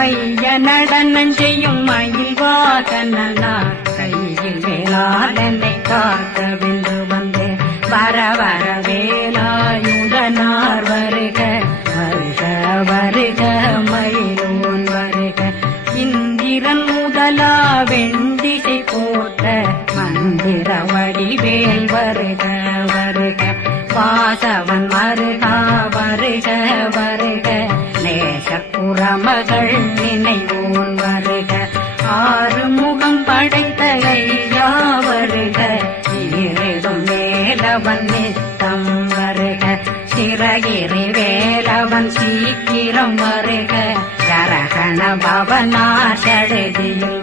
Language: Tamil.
மைய நடனம் செய்யும் மயில் வாகனா கையில் வேளாளனை காக்க வென்று வந்தே வர வர வேலாயுதனார் வருக வருக வருக மயிலோன் வருக இந்திரன் முதலா வெண்டிசை போட்ட மந்திர வடிவேல் வருக வருக வாசவன் வருகா வருக வருக நேசப்புறமகள் நினைவோன் வருக ஆறு முகம் படைத்த ஐயா வருக ஈரேடும் வேலவன் நித்தம் வருக சிறகிரி வேலவன் சீக்கிரம் வருக கரகண பவனார் சடுதியில்